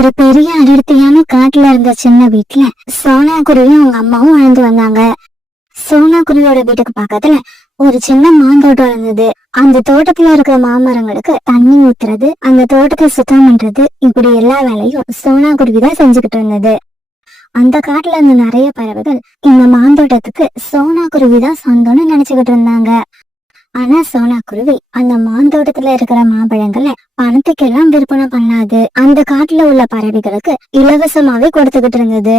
ஒரு பெரிய அடர்த்தியான காட்டுல இருந்த சின்ன வீட்டுல சோனா குருவியும் அவங்க அம்மாவும் வாழ்ந்து வந்தாங்க. சோனா குருவியோட வீட்டுக்கு பக்கத்துல ஒரு சின்ன மாந்தோட்டம் இருந்தது. அந்த தோட்டத்துல இருக்கிற மாமரங்களுக்கு தண்ணி ஊத்துறது, அந்த தோட்டத்தை சுத்தம் பண்றது, இப்படி எல்லா வேலையும் சோனா குருவி தான் செஞ்சுக்கிட்டு இருந்தது. அந்த காட்டுல இருந்த நிறைய பறவைகள் இந்த மாந்தோட்டத்துக்கு சோனா குருவி தான் சொந்தம்னு நினைச்சுக்கிட்டு இருந்தாங்க. ஆனா சோனா குருவி அந்த மாந்தோட்டத்துல இருக்கிற மாம்பழங்களை பணத்துக்கெல்லாம் விற்பனை பண்ணாது. அந்த காட்டுல உள்ள பறவைகளுக்கு இலவசமாவே கொடுத்துக்கிட்டு இருந்தது.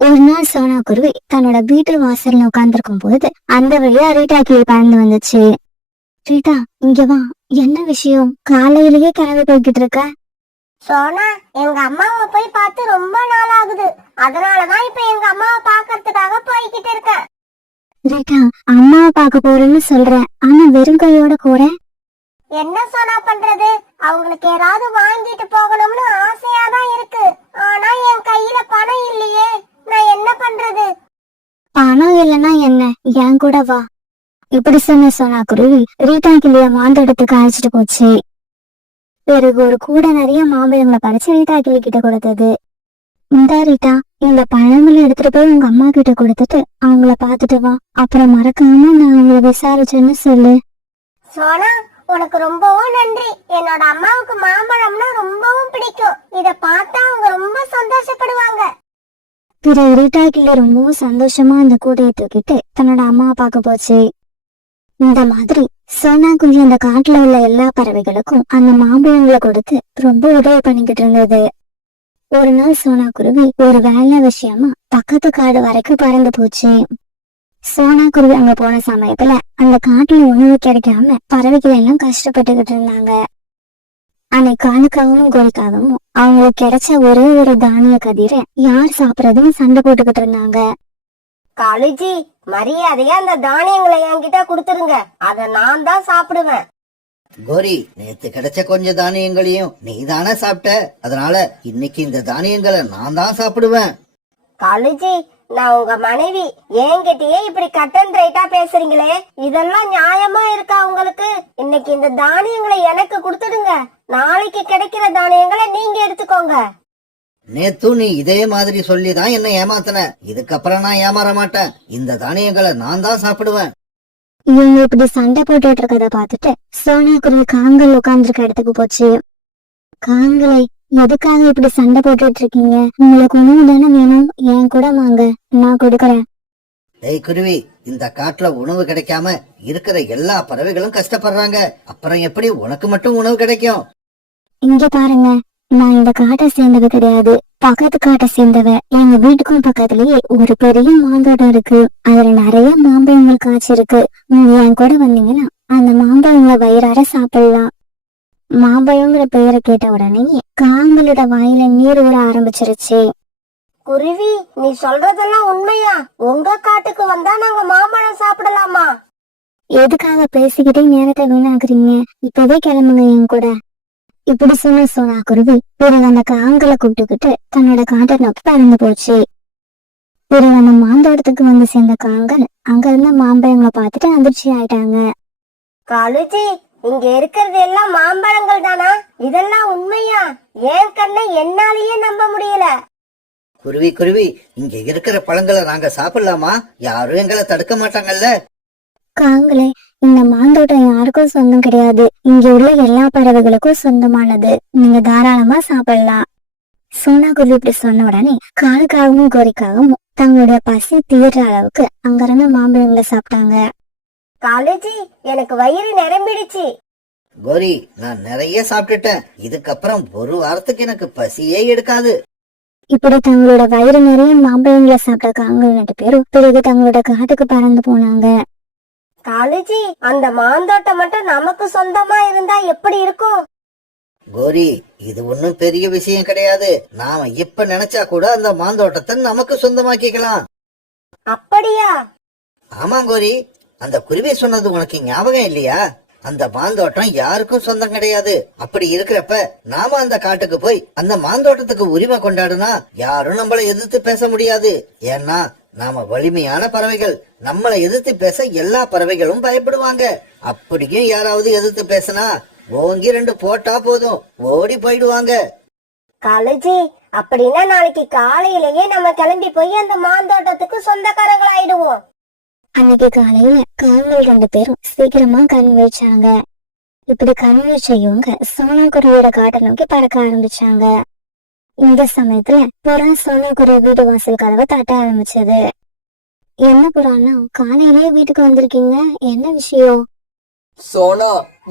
ஒரு நாள் சோனா குருவி தன்னோட வீட்டு வாசல்ல உட்கார்ந்துருக்கும் போது அந்த வழியா ரீட்டா கிளி பறந்து வந்துச்சு. ரீட்டா, இங்க வா, என்ன விஷயம்? காலையிலேயே கிளம்பி போய்கிட்டு இருக்க? சோனா, எங்க அம்மாவை போய் பார்த்து ரொம்ப நாள் ஆகுது. அதனாலதான் இப்ப எங்க அம்மாவை பாக்குறதுக்காக போய்கிட்டு இருக்கேன். ரீட்டா, அம்மாவை பார்க்க போறேன்னு சொல்றேன், ஆனா வெறும் கையோட போற? என்ன சோனா பண்றது? அவங்களுக்கு ஏதாவது வாங்கிட்டு போகணும்னு ஆசையாதான் இருக்கு. ஆனா என் கையில பணம் இல்லையே, நான் என்ன பண்றது? பணம் இல்லைன்னா என்ன, என் கூட வா. இப்படி சொன்ன சோனா குருவி ரீட்டா கிளிய மாந்தோட்டத்துக்கு அழைச்சிட்டு போச்சு. பிறகு ஒரு கூட நிறைய மாம்பழங்களை பறிச்சு ரீட்டா கிளி கிட்ட கொடுத்தது. இந்த ரீட்டா, இந்த பழங்களை எடுத்துட்டு போய் உங்க அம்மா கிட்ட கொடுத்துட்டு அவங்கள பாத்துட்டு வா. அப்புறம் மறக்காம நான் அவங்கள விசாரிச்சேன்னு சொல்லு. சோனா, உனக்கு ரொம்பவும் நன்றி. என்னோட அம்மாவுக்கு மாம்பழம்னா ரொம்பவும் பிடிக்கும். இத பார்த்தா அவங்க ரொம்ப சந்தோஷப்படுவாங்க. பிறகு ரீட்டா கிளி ரொம்பவும் சந்தோஷமா அந்த கூடையை தூக்கிட்டு தன்னோட அம்மாவை பார்க்க போச்சு. இந்த மாதிரி சோனா குருவி அந்த காட்டுல உள்ள எல்லா பறவைகளுக்கும் அந்த மாம்பழங்களை கொடுத்து ரொம்ப உதவி பண்ணிக்கிட்டு இருந்தது. ஒரு நாள் சோனா குருவி ஒரு வேலை விஷயமா பக்கத்து காடு வரைக்கும் பறந்து போச்சு. சோனா குருவி அங்க போன சமயத்துல அந்த காட்டுல உணவு கிடைக்காம பறவைகள் எல்லாம் கஷ்டப்பட்டுக்கிட்டு இருந்தாங்க. அன்னைக்கு காலுக்காகவும் கோழிக்காகவும் அவங்களுக்கு கிடைச்ச ஒரே ஒரு தானிய கதிரை யார் சாப்பிடறதுன்னு சண்டை போட்டுக்கிட்டு இருந்தாங்க. காலேஜி, மரியாதையா அந்த தானியங்களை என்கிட்ட கொடுத்துருங்க, அத நான் தான் சாப்பிடுவேன். கோரி, நேத்து கிடைச்ச கொஞ்சம் தானியங்களையும் நீ தானே சாப்பிட்ட, அதனால இன்னைக்கு இந்த தானியங்களை நான் தான் சாப்பிடுவேன். காலேஜி, நான் உங்க மனைவி, என்கிட்டயே இப்படி கட் அண்ட் ரைட்டா பேசுறீங்களே, இதெல்லாம் நியாயமா இருக்கா உங்களுக்கு? இன்னைக்கு இந்த தானியங்களை எனக்கு கொடுத்துடுங்க, நாளைக்கு கிடைக்கிற தானியங்களை நீங்க எடுத்துக்கோங்க. நேத்து நீ இதே மாதிரி சொல்லிதான் என்ன ஏமாத்தின. இதுக்கப்புறம் நான் ஏமாற மாட்டேன். இந்த தானியங்களை நான் தான் சாப்பிடுவேன். இவங்க இப்படி சண்டை போட்டுட்டு இருக்கத பாத்துட்டு சோனா குருவி காங்கல் உட்கார்ந்துருக்க இடத்துக்கு போச்சு. காங்களை, எதுக்காக இப்படி சண்டை போட்டுட்டு இருக்கீங்க? உங்களுக்கு உணவு தானே வேணும், என் கூட வாங்க, நான் கொடுக்கறேன். ஏய் குருவி, இந்த காட்டுல உணவு கிடைக்காம இருக்கிற எல்லா பறவைகளும் கஷ்டப்படுறாங்க. அப்புறம் எப்படி உனக்கு மட்டும் உணவு கிடைக்கும்? இங்க பாருங்க, நான் இந்த காட்டை சேர்ந்தது கிடையாது, பக்கத்து காட்டை சேர்ந்தவ. எங்க வீட்டுக்கும் பக்கத்துலயே ஒரு பெரிய மாந்தோட்டம் இருக்கு. அதுல நிறைய மாம்பழங்கள் காய்ச்சிருக்கு. நீங்க என் கூட வந்தீங்கன்னா அந்த மாம்பழங்களை வயிறார சாப்பிடலாம். மாம்பழங்கிற பெயரை கேட்ட உடனே காங்களோட வாயில நீர் ஊற ஆரம்பிச்சிருச்சு. குருவி, நீ சொல்றதெல்லாம் உண்மையா? உங்க காட்டுக்கு வந்தா நாங்க மாம்பழம் சாப்பிடலாமா? எதுக்காக பேசிக்கிட்டே நேரத்தை வீணாக்குறீங்க? இப்பவே கிளம்புங்க என் கூட. இப்படி சொன்ன சோனா குருவி பிறகு அந்த காங்களை கூப்பிட்டுக்கிட்டு தன்னோட காட்டை நோக்கி பறந்து போச்சு. பிறகு அந்த மாந்தோட்டத்துக்கு வந்து சேர்ந்த காங்கள் அங்க இருந்த மாம்பழங்களை பார்த்துட்டு அதிர்ச்சி ஆயிட்டாங்க. காலுஜி, இங்க இருக்கிறது எல்லாம் மாம்பழங்கள் தானா? இதெல்லாம் உண்மையா? ஏன் கண்ணை என்னாலேயே நம்ப முடியல. குருவி குருவி, இங்க இருக்கிற பழங்களை நாங்க சாப்பிடலாமா? யாரும் எங்களை தடுக்க மாட்டாங்கல்ல? காங்களே, இந்த மாந்தோட்டம் யாருக்கும் சொந்தம் கிடையாது, இங்க உள்ள எல்லா பறவைகளுக்கும் சொந்தமானது. நீங்க தாராளமா சாப்பிடலாம். சோனா குருவி இப்படி சொன்ன உடனே காலுக்காகவும் கோரிக்காகவும் தங்களுடைய பசி தீர்ற அளவுக்கு அங்க இருந்த மாம்பழங்களை சாப்பிட்டாங்க. காலேஜி, எனக்கு வயிறு நிரம்பிடுச்சு. கோரி, நான் நிறைய சாப்பிட்டுட்டேன். இதுக்கப்புறம் ஒரு வாரத்துக்கு எனக்கு பசியே எடுக்காது. இப்படி தங்களோட வயிறு நிறைய மாம்பழங்களை சாப்பிட்ட காங்கள் 2 பேரும் பிறகு தங்களோட காட்டுக்கு பறந்து போனாங்க. காலேஜி, அந்த மாந்தோட்டம் மட்டும் நமக்கு சொந்தமா இருந்தா எப்படி இருக்கும்? கோரி, இது ஒன்னும் பெரிய விஷயம் கிடையாது. நாம இப்ப நினைச்சா கூட அந்த மாந்தோட்டத்தை நமக்கு சொந்தமாக்கிக்கலாம். அப்படியா? ஆமா கோரி, அந்த குருவி சொன்னது உனக்கு ஞாபகம் இல்லையா? அந்த மாந்தோட்டம் யாருக்கும் சொந்தம் கிடையாது. அப்படி இருக்கிறப்ப நாம அந்த காட்டுக்கு போய் அந்த மாந்தோட்டத்துக்கு உரிமை கொண்டாடுனா யாரும் நம்மள எதிர்த்து பேச முடியாது. ஏன்னா நாம வலிமையான பறவைகள். நம்மளை எதிர்த்து பேச எல்லா பறவைகளும் பயப்படுவாங்க. அப்படியும் யாராவது எதிர்த்து பேசினா ஓங்கி 2 போட்டா போதும், ஓடி போயிடுவாங்க. காலேஜி அப்படின்னா நாளைக்கு காலையிலேயே நம்ம கிளம்பி போய் அந்த மாந்தோட்டத்துக்கு சொந்தக்காரங்கள் ஆயிடுவோம். அன்னைக்கு காலையில காவல் 2 பேரும் சீக்கிரமா கண் விழிச்சாங்க. இப்படி கண் விழிச்ச இவங்க சோனாக்குருவியோட காட்டை நோக்கி பறக்க ஆரம்பிச்சாங்க. இந்த சமயத்துல புறா சோனாக்குருவி வீட்டு வாசல் கதவை தட்ட ஆரம்பிச்சது. என்ன புறான்னா, காலையிலேயே வீட்டுக்கு வந்திருக்கீங்க, என்ன விஷயம்? சோனா,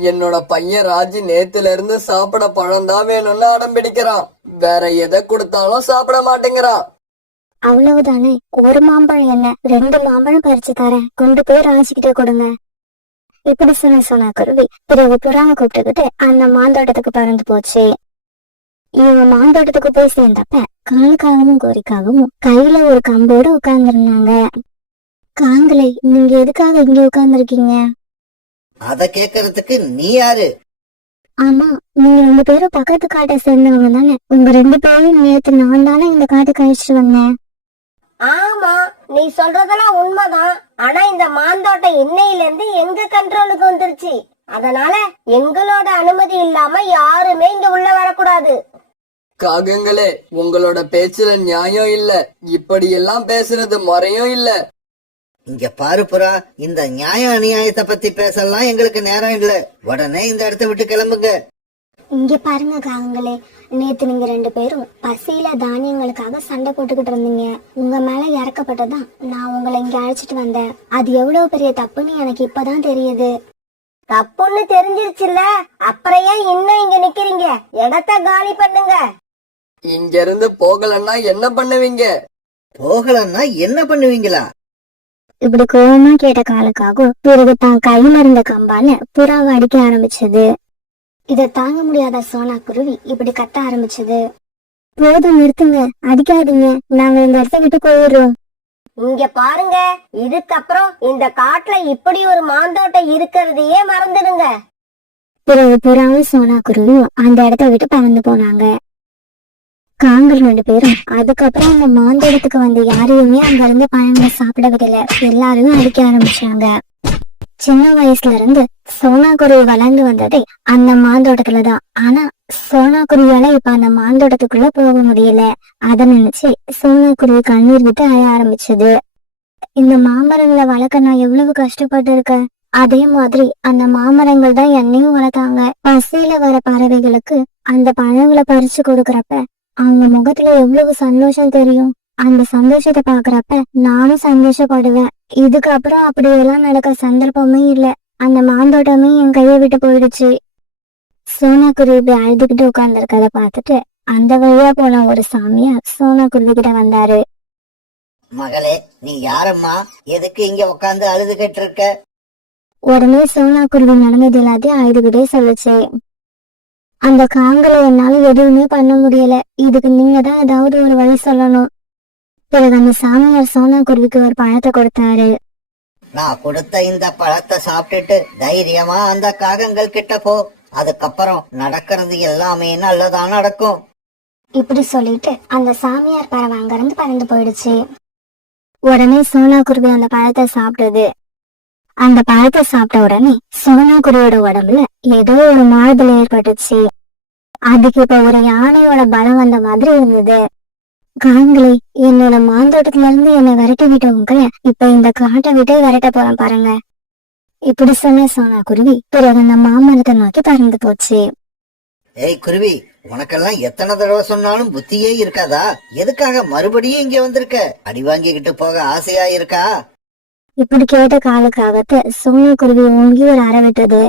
என்னோட பையன் ராஜி நேத்துல இருந்து சாப்பிட பழம் தான் வேணும்னு அடம் பிடிக்கிறான். வேற எதை கொடுத்தாலும் சாப்பிட மாட்டேங்கிறான். அவ்வளவுதானே, ஒரு மாம்பழம் என்ன, 2 மாம்பழம் பறிச்சு தரேன், கொண்டு போய் ராஜிக்கிட்ட கொடுங்க. இப்படி சொன்ன சோனாக்குருவி பிறகு புறாவை கூப்பிட்டுக்கிட்டு அந்த மாந்தோட்டத்துக்கு பறந்து போச்சு. இவங்க மாந்தோட்டத்துக்கு போய் சேர்ந்தப்ப காலுக்காகவும் கோரிக்காகவும் கையில ஒரு கம்போட உட்கார்ந்துருந்தாங்க. காங்களே, நீங்க எதுக்காக இங்க உட்கார்ந்துருக்கீங்க? அத கேக்குறதுக்கு நீ யாரு? ஆமா, நீங்க 2 பேரும் பக்கத்து காட்டை சேர்ந்தவங்க தானே. உங்க 2 பேரும் நேத்து நான் தானே இந்த காட்டுக்கு அழிச்சிட்டு வந்தேன். ஆமா, நீ சொல்றதெல்லாம் உண்மைதான். ஆனா இந்த மாந்தோட்டம் இன்னையில இருந்து எங்க கண்ட்ரோலுக்கு வந்துருச்சு. அதனால எங்களோட அனுமதி இல்லாம யாருமே இங்க உள்ள வரக்கூடாது. காகங்களே, உங்களோட பேச்சுல நியாயம் இல்ல. இப்படி எல்லாம் பேசுறது முறையும் இல்ல. இங்க பாரு புறா, இந்த நியாய அநியாயத்தை பத்தி பேசலாம் எங்களுக்கு நேரம் இல்ல. உடனே இந்த இடத்த விட்டு கிளம்புங்க. இங்க பாருங்க காங்களே, நேத்து நீங்க 2 பேரும் பசியில தானியங்களுக்காக சண்டை போட்டுக்கிட்டு இருந்தீங்க. உங்க மேல இறக்கப்பட்டதான் நான் உங்களை இங்க அழைச்சிட்டு வந்தேன். அது எவ்வளவு பெரிய தப்புன்னு எனக்கு இப்பதான் தெரியுது. தப்புன்னு தெரிஞ்சிருச்சுல்ல, அப்புறம் ஏன் இன்னும் இங்க நிக்கிறீங்க? இடத்த காலி பண்ணுங்க. இங்க இருந்து போகலன்னா என்ன பண்ணுவீங்க? போகலன்னா என்ன பண்ணுவீங்களா? இப்படி கோவமா கேட்ட காலுக்காகவும் பிறகு தான் கையில இருந்த கம்பால புறாவை அடிக்க ஆரம்பிச்சது. இத தாங்க முடியாத சோனாக்குருவி இப்படி கத்த ஆரம்பிச்சது. போதும், நிறுத்துங்க, அடிக்காதீங்க, நாங்க இந்த இடத்த விட்டு போயிடுறோம். இங்க பாருங்க, இதுக்கப்புறம் இந்த காட்டுல இப்படி ஒரு மாந்தோட்டம் இருக்கிறதையே மறந்துடுங்க. பிறகு புறாவும் சோனாக்குருவியும் அந்த இடத்த விட்டு பறந்து போனாங்க. காங்கள் 2 பேரும் அதுக்கப்புறம் அந்த மாந்தோட்டத்துக்கு வந்த யாரையுமே அங்க இருந்து பழங்களை சாப்பிட விடல. எல்லாரும் அடிக்க ஆரம்பிச்சாங்க. சின்ன வயசுல இருந்து சோனாக்குருவி வளர்ந்து வந்ததே அந்த மாந்தோட்டத்துலதான். ஆனா சோனாக்குருவியால இப்ப அந்த மாந்தோட்டத்துக்குள்ள போக முடியல. அத நினைச்சு சோனாக்குருவி கண்ணீர் விட்டு அழ ஆரம்பிச்சது. இந்த மாமரங்களை வளர்க்க நான் எவ்வளவு கஷ்டப்பட்டு இருக்கேன். அதே மாதிரி அந்த மாமரங்கள் தான் என்னையும் வளர்த்தாங்க. பசியில வர பறவைகளுக்கு அந்த பழங்களை பறிச்சு கொடுக்கறப்ப அவங்க முகத்துல எவ்வளவு சந்தோஷம் தெரியும். அந்த சந்தோஷத்தை பாக்குறப்ப நானும் சந்தோஷப்படுவேன். இதுக்கப்புறம் அப்படி எல்லாம் நடக்க சந்தர்ப்பமே இல்ல. அந்த மாந்தோட்டமே என் கையை விட்டு போயிடுச்சு. சோனாக்குருவி அழுதுகிட்டு உட்கார்ந்துருக்கத பார்த்துட்டு அந்த வழியா போன ஒரு சாமியார் சோனாக்குருவி கிட்ட வந்தாரு. மகளே, நீ யாரம்மா? எதுக்கு இங்க உட்கார்ந்து அழுதுகிட்டு இருக்க? உடனே சோனாக்குருவி நடந்தது எல்லாத்தையும் அழுதுகிட்டே சொல்லுச்சு. அந்த காங்களை என்னால எதுவுமே பண்ண முடியல. இதுக்கு நீங்க தான் ஏதாவது ஒரு வழி சொல்லணும். பிறகு அந்த சாமியார் சோனாக்குருவிக்கு ஒரு பழத்தை கொடுத்தாரு. நான் கொடுத்த இந்த பழத்தை சாப்பிட்டுட்டு தைரியமா அந்த காகங்கள் கிட்ட போ. அதுக்கப்புறம் நடக்கிறது எல்லாமே நல்லதா நடக்கும். இப்படி சொல்லிட்டு அந்த சாமியார் பறவை அங்கிருந்து பறந்து போயிடுச்சு. உடனே சோனாக்குருவி அந்த பழத்தை சாப்பிட்டது. அந்த பழத்தை சாப்பிட்ட உடனே சோனாக்குருவியோட உடம்புல ஏதோ ஒரு மாறுதல் ஏற்பட்டுச்சு. அதுக்கு இப்ப ஒரு யானையோட பலம் வந்த மாதிரி இருந்தது. காங்களே, என்னோட மாந்தோட்டத்துல இருந்து என்னை விரட்டி விட்டவங்க இப்ப இந்த காட்டை விட்டு விரட்ட போறேன் பாருங்க. இப்படி சொன்ன சோனாக்குருவி பிறகு அந்த மாமரத்தை நோக்கி பறந்து போச்சு. ஏய் குருவி, உனக்கெல்லாம் எத்தனை தடவை சொன்னாலும் புத்தியே இருக்காதா? எதுக்காக மறுபடியும் இங்க வந்திருக்க? அடி வாங்கிக்கிட்டு போக ஆசையா இருக்கா? இப்படி கேட்ட காலுக்காகத்தை சோனாக்குருவி ஓங்கி ஒரு அறை விட்டது.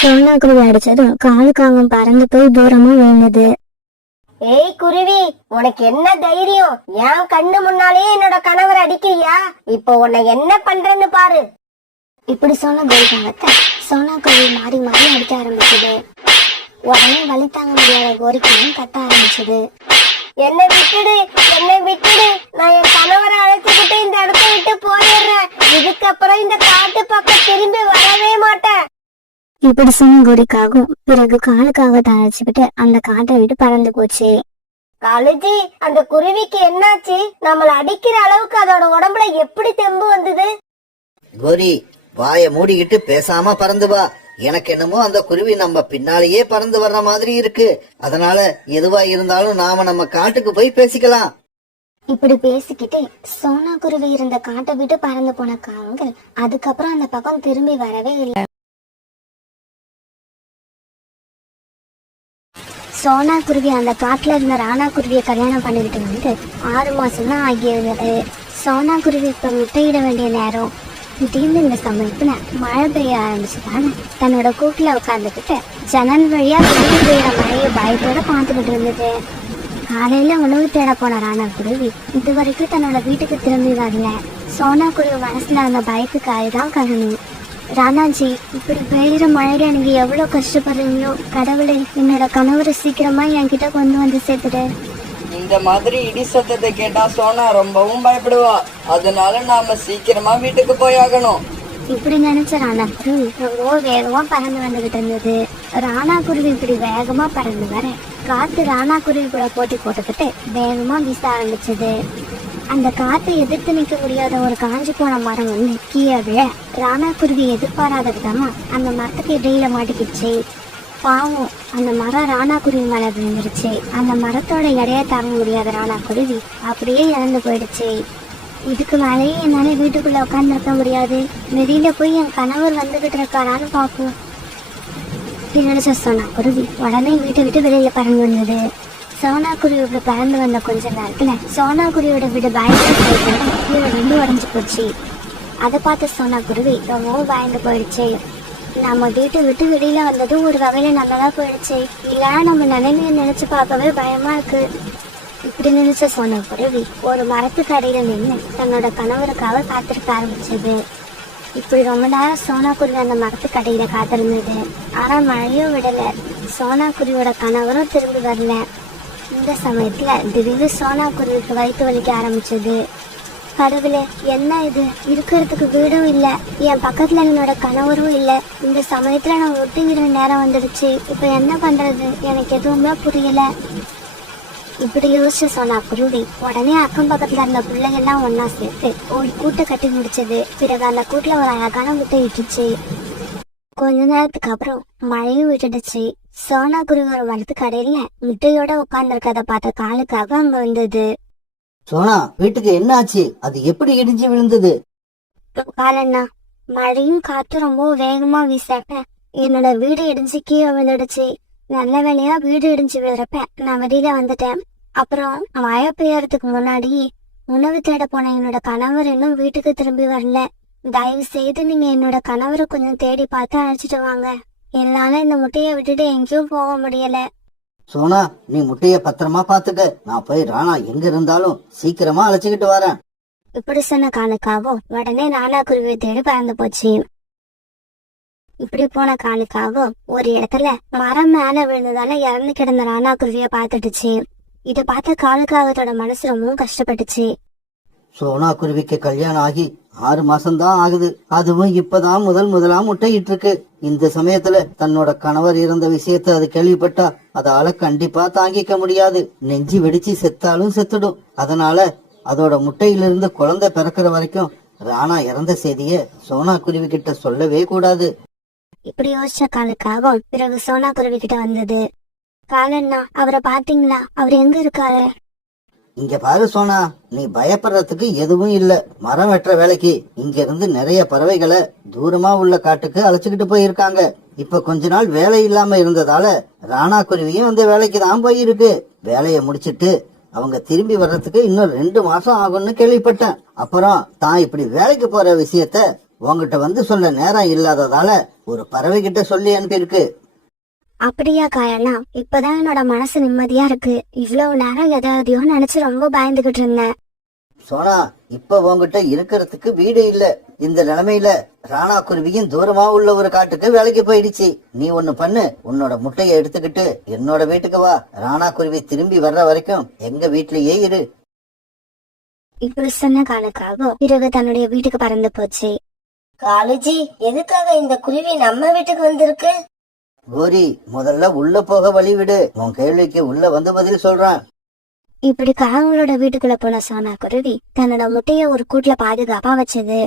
சோனாக்குருவி அடிச்சதும் காலுக்காகம் பறந்து போய் தூரமா விழுந்தது. ஏய் குருவி, உனக்கு என்ன தைரியம்? என் கண்ணு முன்னாலே என்னோட கணவர் அடிக்கிறியா? இப்போ உன்னை என்ன பண்றேன்னு பாரு. இப்படி சொன்ன கோரிக்காகத்தை சோனாக்குருவி மாறி மாறி அடிக்க ஆரம்பிச்சது. உடனே வலி தாங்க முடியாத கோரிக்கையும் கத்த ஆரம்பிச்சது. என்னை விட்டுடு, என்னை விட்டுடு. நான் என் கணவரை அழைச்சுக்கிட்டு இந்த இடத்த விட்டு போயிடுறேன். இதுக்கப்புறம் இந்த காட்டு பக்கம் திரும்பி வரவே மாட்டேன். இப்படி சொன்ன கோரிக்காகும் பிறகு காலுக்காகத்தை அழைச்சுக்கிட்டு அந்த காட்டை விட்டு பறந்து போச்சு. காலேஜி, அந்த குருவிக்கு என்னாச்சு? நம்மள அடிக்கிற அளவுக்கு அதோட உடம்புல எப்படி தெம்பு வந்தது? கோரி, வாய மூடிக்கிட்டு பேசாம பறந்து வா. எனக்கு என்னமோ அந்த குருவி நம்ம பின்னாலேயே பறந்து வர்ற மாதிரி இருக்கு. அதனால எதுவா இருந்தாலும் நாம நம்ம காட்டுக்கு போய் பேசிக்கலாம். இப்படி பேசிக்கிட்டு சோனா குருவி இருந்த காட்டை விட்டு பறந்து போன காகங்கள் அதுக்கப்புறம் அந்த பக்கம் திரும்பி வரவே இல்லை. சோனா குருவி அந்த காட்டுல இருந்த ராணா குருவியை கல்யாணம் பண்ணிக்கிட்டு வந்து 6 மாசம் தான் ஆகியிருந்தது. சோனா குருவி இப்ப முட்டையிட வேண்டிய நேரம். திடீர்னு இந்த சமயத்துல மழை பெய்ய ஆரம்பிச்சதால தன்னோட கூட்டுல உட்காந்துக்கிட்டு ஜன்னல் வழியா வெளியே பெய்யற மழையை பயத்தோட பார்த்துக்கிட்டு இருந்தது. காலையில உணவு தேட போன ராணா குருவி இது வரைக்கும் தன்னோட வீட்டுக்கு திரும்பி வரல. சோனா குருவி மனசுல அந்த பயத்துக்கு அதுதான் காரணம். ராணாஜி, இப்படி பெய்யுற மழையில நீங்க எவ்வளவு கஷ்டப்படுறீங்களோ, கடவுளே என்னோட கணவரை சீக்கிரமா என்கிட்ட கொண்டு வந்து சேர்த்துடு. இந்த மாதிரி இடி சத்தத்தை கேட்டா சோனா ரொம்பவும் பயப்படுவா. அதனால நாம சீக்கிரமா வீட்டுக்கு போயாகணும். இப்படி நினைச்ச ராணா குருவி ரொம்ப வேகமா பறந்து வந்துகிட்டு இருந்தது. ராணா குருவி இப்படி வேகமா பறந்து வர காத்து ராணா குருவி கூட போட்டி போட்டுக்கிட்டு வேகமா வீச ஆரம்பிச்சது. அந்த காத்தை எதிர்த்து நிற்க முடியாத ஒரு காஞ்சி போன மரம் வந்து கீழே விழ ராணா குருவி எதிர்பாராத விதமா அந்த மரத்துக்கு இடையில மாட்டிக்கிச்சு. பாவம், அந்த மரம் ராணா குருவி மேல விழுந்துருச்சு. அந்த மரத்தோட எடைய தாங்க முடியாத ராணா குருவி அப்படியே இறந்து போயிடுச்சு. இதுக்கு மேலேயே என்னால வீட்டுக்குள்ள உட்காந்துருக்க முடியாது. வெளியில போய் என் கணவர் வந்துகிட்டு இருக்காரான்னு பார்ப்போம் நினைச்ச சோனா குருவி உடனே வீட்டை விட்டு வெளியில பறந்து வந்தது. சோனா குருவியோட பறந்து வந்த கொஞ்ச நேரத்துல சோனா குருவியோட வீடு பயந்து ரெண்டு உடஞ்சு போச்சு. அதை பார்த்த சோனா குருவி ரொம்பவும் பயந்து போயிடுச்சு. நம்ம வீட்டை விட்டு வெளியில வந்தது ஒரு வகையில நல்லதா போயிடுச்சு. இல்லைன்னா நம்ம நிலைமையை நினைச்சு பார்க்கவே பயமா இருக்கு. இப்படி நினைச்ச சோனா குருவி ஒரு மரத்துக்கு அடியில நின்று தன்னோட கணவருக்காக காத்திருக்க ஆரம்பிச்சது. இப்படி ரொம்ப நேரம் சோனா குருவி அந்த மரத்துக்கு அடியில காத்திருந்தது. ஆனா மழையும் விடல. சோனா குருவியோட கணவரும் திரும்பி வரல. இந்த சமயத்துல திடீர்னு சோனா குருவிக்கு வயிற்று வலிக்க ஆரம்பிச்சது. கடவுளே, என்ன இது? இருக்கிறதுக்கு வீடும் இல்ல, என் பக்கத்துல என்னோட கணவரும் இல்ல. இந்த சமயத்துல நான் ஒட்டி விடுற நேரம் வந்துடுச்சு. இப்ப என்ன பண்றது? எனக்கு எதுவுமே புரியல. இப்படி யோசிச்சு சோனா குருவி உடனே அக்கம் பக்கத்துல இருந்த பிள்ளைகள்லாம் ஒன்னா சேர்த்து ஒரு கூட்டை கட்டி முடிச்சது. பிறகு அந்த கூட்டுல ஒரு அழகான முட்டை இட்டுச்சு. கொஞ்ச நேரத்துக்கு அப்புறம் மழையும் விட்டுடுச்சு. சோனா குருவி ஒரு மரத்துக்கு அடையில முட்டையோட உட்கார்ந்து இருக்கத பார்த்த காலுக்காக அங்க வந்தது. சோனா, வீட்டுக்கு என்ன ஆச்சு? அது எப்படி இடிஞ்சு விழுந்தது? காலண்ணா, மழையும் காத்து ரொம்ப வேகமா வீசப்ப என்னோட வீடு இடிஞ்சு கீழே விழுந்துடுச்சு. நல்ல வேலையா வீடு இடிஞ்சு விழுறப்ப நான் வெளியில வந்துட்டேன். அப்புறம் மழை பெய்யறதுக்கு முன்னாடி உணவு தேட போன என்னோட கணவர் இன்னும் வீட்டுக்கு திரும்பி வரல. தயவு செய்து நீங்க என்னோட கணவரை கொஞ்சம் தேடி பார்த்து அழைச்சிட்டு வாங்க. என்னால இந்த முட்டையை விட்டுட்டு எங்கேயும் போக முடியல. சோனா, நீ முட்டைய பத்திரமா பாத்துக்க. நான் போய் ராணா எங்க இருந்தாலும் சீக்கிரமா அழைச்சுக்கிட்டு வரேன். இப்படி சொன்ன காலுக்காகவும் உடனே ராணா குருவியை தேடி பறந்து போச்சு. இப்படி போன காலுக்காகவும் ஒரு இடத்துல மரம் மேல விழுந்ததால இறந்து கிடந்த ராணா குருவிய பாத்துட்டுச்சு. இத பார்த்த காலுக்காகத்தோட மனசு ரொம்பவும் கஷ்டப்பட்டுச்சு. சோனா குருவிக்கு கல்யாணம் ஆகி 6 மாசம்தான் ஆகுது. அதுவும் இப்பதான் முதலா முட்டையிட்டு இருக்கு. இந்த சமயத்துல தன்னோட கணவர் இருந்த விஷயத்த அது கேள்விப்பட்டா அதால கண்டிப்பா தாங்கிக்க முடியாது. நெஞ்சு வெடிச்சு செத்தாலும் செத்துடும். அதனால அதோட முட்டையிலிருந்து குழந்தை பிறக்கிற வரைக்கும் ராணா இறந்த செய்திய சோனா குருவி கிட்ட சொல்லவே கூடாது. இப்படி யோசிச்ச காலுக்காகவும் பிறகு சோனா குருவி கிட்ட வந்தது. காலண்ணா, அவரை பாத்தீங்களா? அவர் எங்க இருக்காரு? இங்க பாரு சோனா, நீ பயப்படுறதுக்கு எதுவும் இல்ல. மரம் வெட்டுற வேலைக்கு இங்க இருந்து நிறைய பறவைகளை தூரமா உள்ள காட்டுக்கு அழைச்சுக்கிட்டு போயிருக்காங்க. இப்ப கொஞ்ச நாள் வேலை இல்லாம இருந்ததால ராணா குருவியும் அந்த வேலைக்கு தான் போயிருக்கு. வேலையை முடிச்சிட்டு அவங்க திரும்பி வர்றதுக்கு இன்னும் 2 மாசம் ஆகும்னு கேள்விப்பட்டேன். அப்புறம் தான் இப்படி வேலைக்கு போற விஷயத்த உங்ககிட்ட வந்து சொல்ல நேரம் இல்லாததால ஒரு பறவை கிட்ட சொல்லி அனுப்பியிருக்கு. அப்படியா காயண்ணா? இப்பதான் என்னோட மனசு நிம்மதியா இருக்கு. இவ்வளவு நேரம் எதையோ நினைச்சு ரொம்ப பயந்துகிட்டு இருந்தேன். சோனா, இப்ப உங்ககிட்ட இருக்கிறதுக்கு வீடு இல்ல. இந்த நிலைமையில ராணா குருவியும் தூரமா உள்ள ஒரு காட்டுக்கு வேலைக்கு போயிடுச்சு. நீ ஒண்ணு பண்ணு, உன்னோட முட்டைய எடுத்துக்கிட்டு என்னோட வீட்டுக்கு வா. ராணா குருவி திரும்பி வர்ற வரைக்கும் எங்க வீட்லயே இரு. இப்படி சொன்ன காலுக்காக பிறகு தன்னுடைய வீட்டுக்கு பறந்து போச்சு. காலுஜி, எதுக்காக இந்த குருவி நம்ம வீட்டுக்கு வந்திருக்கு? கோரி, முதல்ல உள்ள போக வழி விடு. உன் கேள்விக்கு உள்ள வந்து பதில் சொல்றான். இப்படி காகங்களோட வீட்டுக்குள்ள போன சோனா குருவி தன்னோட முட்டைய ஒரு கூட்டுல பாதுகாப்பா வச்சது.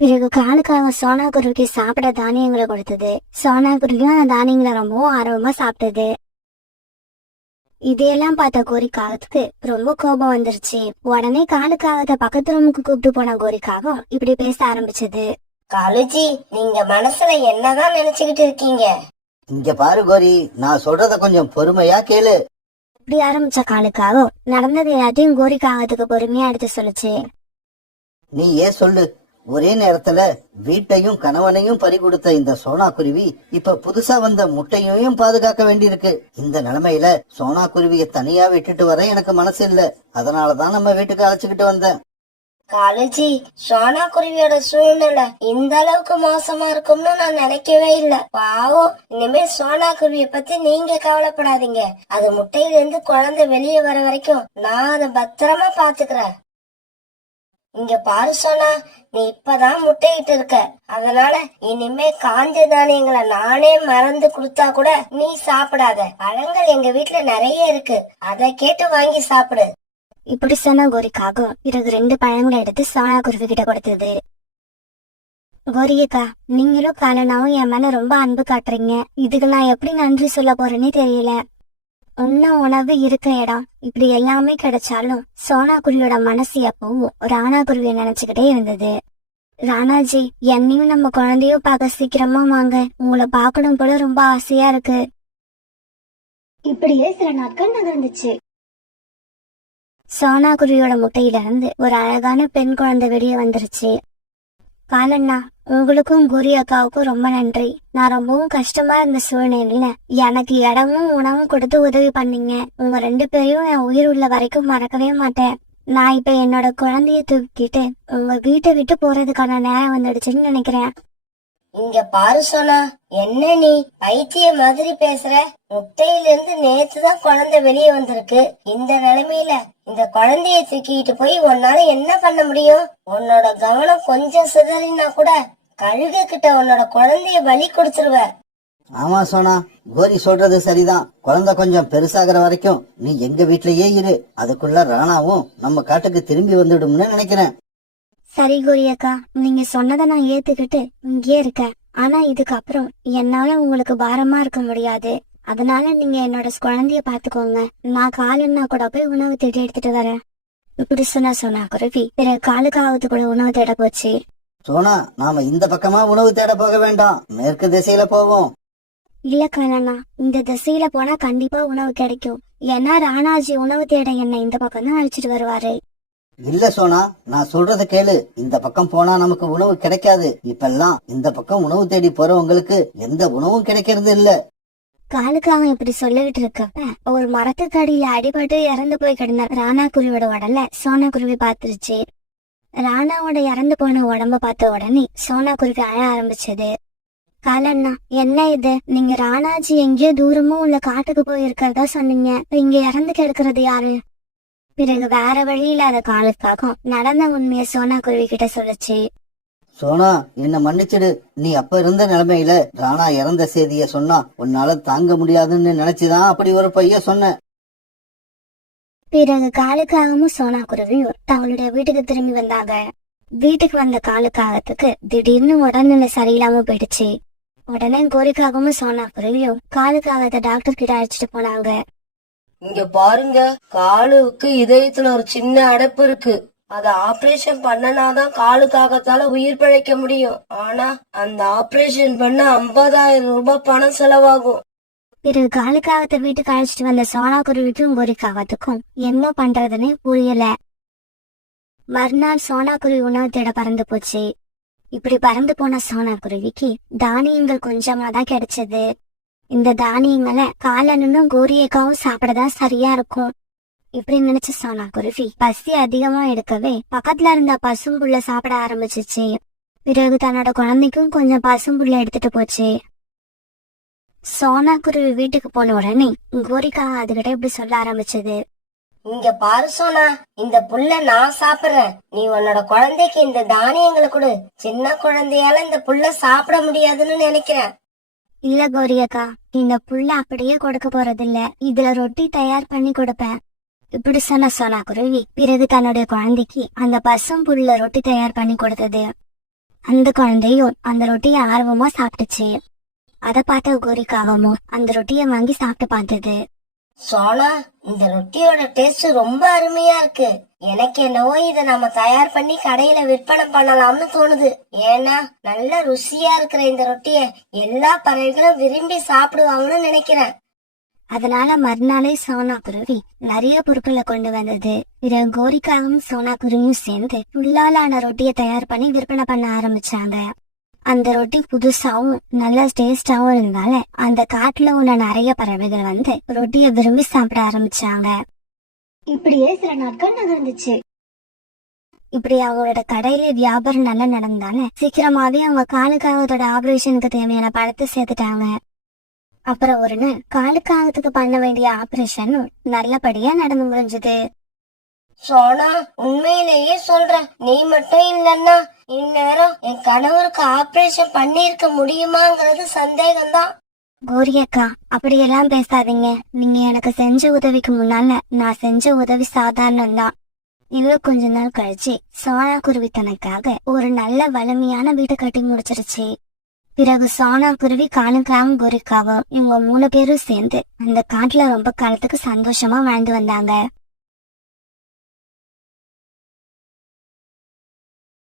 பிறகு காலுக்காக சோனா குருவிக்கு சாப்பிட தானியங்களை கொடுத்தது. சோனா குருவியும் அந்த தானியங்களை ரொம்பவும் ஆர்வமா சாப்பிட்டது. இதையெல்லாம் பார்த்த கோரிக்காகத்துக்கு ரொம்ப கோபம் வந்துருச்சு. உடனே காலுக்காகத்தை பக்கத்து ரூமுக்கு கூப்பிட்டு போன கோரிக்காகம் இப்படி பேச ஆரம்பிச்சது. காலுஜி, நீங்க மனசுல என்னதான் நினைச்சுக்கிட்டு இருக்கீங்க? இங்க பாரு கோரி, நான் சொல்றத கொஞ்சம் பொறுமையா கேளு. இப்படி ஆரம்பிச்ச காலுக்காகம் நடந்தது எல்லாத்தையும் கோரிக்காகத்துக்கு பொறுமையா எடுத்து சொல்லுச்சு. நீ ஏன் சொல்லு. ஒரே நேரத்துல வீட்டையும் கணவனையும் பறி கொடுத்த இந்த சோனா குருவி இப்ப புதுசா வந்த முட்டையையும் பாதுகாக்க வேண்டியிருக்கு. இந்த நிலைமையில சோனா குருவியை தனியா விட்டுட்டு வர எனக்கு மனசு இல்ல. அதனாலதான் நம்ம வீட்டுக்கு அழைச்சுக்கிட்டு வந்தேன். காலுஜி, சோனா குருவியோட சூழ்நிலை இந்த அளவுக்கு மோசமா இருக்கும்னு நான் நினைக்கவே இல்ல. பாவம், இனிமே சோனா குருவிய பத்தி நீங்க கவலைப்படாதீங்க. அது முட்டையில இருந்து குழந்தை வெளியே வர வரைக்கும் நான் அதை பத்திரமா பாத்துக்கிறேன். இங்க பாரு சோனா, நீ இப்பதான் முட்டையிட்டு இருக்க. அதனால இனிமே காஞ்ச தானியங்களை நானே மறந்து கொடுத்தா கூட நீ சாப்பிடாத. பழங்கள் எங்க வீட்டுல நிறைய இருக்கு, அதை கேட்டு வாங்கி சாப்பிடு. இப்படி சொன்ன கோரிக்காகம் பிறகு 2 பழங்களை எடுத்து சோனா குருவி கிட்ட கொடுத்தது. கோரியக்கா, நீங்களும் காலனாவும் என் மேல ரொம்ப அன்பு காட்டுறீங்க. இதுக்கு நான் எப்படி நன்றி சொல்ல போறேன்னே தெரியல. உன்ன உணவு இருக்க இடம் இப்படி எல்லாமே கிடைச்சாலும் சோனா குருவியோட மனசு எப்பவும் ராணா குருவிய நினைச்சுக்கிட்டே இருந்தது. ராணாஜி, என்னையும் நம்ம குழந்தையும் பார்க்க சீக்கிரமா வாங்க. உங்களை பார்க்கணும் போல ரொம்ப ஆசையா இருக்கு. இப்படியே சில நாட்கள் நகர்ந்துச்சு. சோனா குருவியோட முட்டையில இருந்து ஒரு அழகான பெண் குழந்தை வெளியே வந்துருச்சு. காலண்ணா, உங்களுக்கும் கோரி அக்காவுக்கும் ரொம்ப நன்றி. நான் ரொம்பவும் கஷ்டமா இருந்த சூழ்நிலையில எனக்கு இடமும் உணவும் கொடுத்து உதவி பண்ணீங்க. உங்க 2 பேரையும் என் உயிர் உள்ள வரைக்கும் மறக்கவே மாட்டேன். நான் இப்ப என்னோட குழந்தைய தூக்கிட்டு உங்க வீட்டை விட்டு போறதுக்கான நேரம் வந்துடுச்சுன்னு நினைக்கிறேன். இங்க பாரு சோனா, என்ன நீ பைத்திய மாதிரி பேசுற? முட்டையில இருந்து நேத்துதான் குழந்தை வெளியே வந்திருக்கு. இந்த நிலைமையில இந்த குழந்தைய தூக்கிட்டு போய் உன்னால என்ன பண்ண முடியும்? உன்னோட கவனம் கொஞ்சம் சிதறினா கூட கழுகு கிட்ட உன்னோட குழந்தைய பலி கொடுத்துருவ. ஆமா சோனா, கோரி சொல்றது சரிதான். குழந்தை கொஞ்சம் பெருசாகிற வரைக்கும் நீ எங்க வீட்லயே இரு. அதுக்குள்ள ராணாவும் நம்ம காட்டுக்கு திரும்பி வந்துடும்னு நினைக்கிறேன். சரி கோரியக்கா, நீங்க சொன்னதை நான் ஏத்துக்கிட்டு இங்கே இருக்கேன். ஆனா இதுக்கப்புறம் என்னால உங்களுக்கு பாரமா இருக்க முடியாது. அதனால நீங்க என்னோட குழந்தைய பாத்துக்கோங்க. நான் காலன்னா கூட போய் உணவு தேடி எடுத்துட்டு வரேன். இப்படி சொன்னா குருவி பிறகு காலுக்காவது கூட உணவு தேட போச்சு. சோனா, நாம இந்த பக்கமா உணவு தேட போக வேண்டாம், மேற்கு திசையில போவோம். இல்ல காலண்ணா, இந்த திசையில போனா கண்டிப்பா உணவு கிடைக்கும். ஏன்னா ராணாஜி உணவு தேட என்ன இந்த பக்கம் தான் அழைச்சிட்டு வருவாரு. இல்ல சோனா, நான் சொல்றத கேளு. இந்த பக்கம் போனா நமக்கு உணவு கிடைக்காது. இப்பெல்லாம் இந்த பக்கம் உணவு தேடி போறவங்களுக்கு எந்த உணவும் கிடைக்கிறது இல்ல. காலுக்காக இப்படி சொல்லிட்டு இருக்கப்ப ஒரு மரத்துக்கு அடியில அடிபட்டு இறந்து போய் கிடந்த ராணா குருவியோட உடல சோனா குருவி பாத்துருச்சு. ராணாவோட இறந்து போன உடம்ப பார்த்த உடனே சோனா குருவி அழ ஆரம்பிச்சது. காலண்ணா, என்ன இது? நீங்க ராணாஜி எங்கேயோ தூரமும் உள்ள காட்டுக்கு போய் இருக்கிறதா சொன்னீங்க. இங்க இறந்து கிடக்குறது யாரு? பிறகு வேற வழி இல்லாத காலுக்காக நடந்த உண்மைய சோனா குருவி கிட்ட சொல்லுச்சு. சோனா, என்ன மன்னிச்சிடு. நீ அப்ப இருந்த நிலைமையில ராணா இறந்த செய்திய சொன்னா உன்னால தாங்க முடியாதுன்னு நினைச்சுதான் அப்படி ஒரு பைய சொன்ன. பிறகு காலுக்காகவும் சோனா குருவியும் தங்களுடைய வீட்டுக்கு திரும்பி வந்தாங்க. வீட்டுக்கு வந்த காலுக்காகத்துக்கு திடீர்னு உடல்நிலை சரியில்லாம போயிடுச்சு. உடனே கோரிக்காகவும் சோனா குருவியும் காலுக்காகத்தை டாக்டர் கிட்ட அழைச்சிட்டு போனாங்க. இங்க பாருங்க, காலுக்கு இதயத்துல ஒரு சின்ன அடைப்பு இருக்கு. அத ஆபரேஷன் பண்ணனாதான் காலுக்காகத்தால உயிர் பிழைக்க முடியும். ஆனா அந்த ஆபரேஷன் பண்ண 50,000 ரூபாய் பணம் செலவாகும். பிறகு காலுக்காகத்தை வீட்டுக்கு அழைச்சிட்டு வந்த சோனா குருவிக்கும் கோரிக்காகத்துக்கும் என்ன பண்றதுன்னு புரியல. மறுநாள் சோனா குருவி உணவு தேட பறந்து போச்சு. இப்படி பறந்து போன சோனா குருவிக்கு தானியங்கள் கொஞ்சமா தான் கிடைச்சது. இந்த தானியங்களை காலனும் கோரியக்காவும் சாப்பிடதான் சரியா இருக்கும். இப்படி நினைச்ச சோனா குருவி பசி அதிகமா எடுக்கவே பக்கத்துல இருந்த பசும்புள்ள சாப்பிட ஆரம்பிச்சிச்சு. பிறகு தன்னோட குழந்தைக்கும் கொஞ்சம் பசும்புள்ள எடுத்துட்டு போச்சு. சோனா குருவி வீட்டுக்கு போன உடனே கோரிக்கா அதுகிட்ட இப்படி சொல்ல ஆரம்பிச்சது. இங்க பாரு சோனா, இந்த புல்ல நான் சாப்பிடுறேன். நீ உன்னோட குழந்தைக்கு இந்த தானியங்களை கொடு. சின்ன குழந்தையால இந்த புல்ல சாப்பிட முடியாதுன்னு நினைக்கிறேன். இல்ல கோரியக்கா, இந்த புல்ல அப்படியே கொடுக்க போறதில்ல. இதுல ரொட்டி தயார் பண்ணி கொடுப்பேன். இப்படி சொன்ன சோனா குருவி பிறகு தன்னுடைய குழந்தைக்கு அந்த பசும் புல்ல ரொட்டி தயார் பண்ணி கொடுத்தது. அந்த குழந்தையும் அந்த ரொட்டியை ஆர்வமா சாப்பிட்டுச்சு. அத பார்த்த கோரிக்காவும் அந்த ரொட்டியை வாங்கி சாப்பிட்டு பார்த்தது. சோனா, இந்த ரொட்டியோட டேஸ்ட் ரொம்ப அருமையா இருக்கு. எனக்கு என்னவோ இத நம்ம தயார் பண்ணி கடையில விற்பனை பண்ணலாம்னு தோணுது. ஏன்னா நல்ல ருசியா இருக்கிற இந்த ரொட்டிய எல்லா பறவைகளும் விரும்பி சாப்பிடுவாங்கன்னு நினைக்கிறேன். அதனால மறுநாளே சோனா குருவி நிறைய பொருட்களை கொண்டு வந்தது. பிறகு கோரிக்காவும் சோனா குருவியும் சேர்ந்து புல்லாலான ரொட்டியை தயார் பண்ணி விற்பனை பண்ண ஆரம்பிச்சாங்க. அந்த ரொட்டி புதுசாவும் நல்ல டேஸ்டாவும் இருந்ததால அந்த காட்டுல உள்ள நிறைய பறவைகள் வந்து ரொட்டியை விரும்பி சாப்பிட ஆரம்பிச்சாங்க. இப்படியே சில நாட்கள் நகர்ந்துச்சு. இப்படி அவங்களோட கடையில வியாபாரம் நல்லா நடந்தால சீக்கிரமாவே அவங்க காலுக்காகத்தோட ஆபரேஷனுக்கு தேவையான பணத்தை சேர்த்துட்டாங்க. அப்புறம் ஒரு நாள் காலுக்காகத்துக்கு பண்ண வேண்டிய ஆபரேஷனும் நல்லபடியா நடந்து முடிஞ்சது. சோனா, உண்மையிலேயே சொல்றேன், நீ மட்டும் இல்லன்னா இந்நேரம் என் கணவருக்கு ஆபரேஷன் பண்ணிருக்க முடியுமாங்கிறது சந்தேகம்தான். கோரியக்கா, அப்படியெல்லாம் பேசாதீங்க. நீங்க எனக்கு செஞ்ச உதவிக்கு முன்னால நான் செஞ்ச உதவி சாதாரணம் தான். இன்னும் கொஞ்ச நாள் கழிச்சு சோனா குருவி தனக்காக ஒரு நல்ல வலிமையான வீட்டை கட்டி முடிச்சிருச்சு. பிறகு சோனா குருவி காலுக்காவும் கோரிக்காவும் இவங்க 3 பேரும் சேர்ந்து அந்த காட்டுல ரொம்ப காலத்துக்கு சந்தோஷமா வாழ்ந்து வந்தாங்க.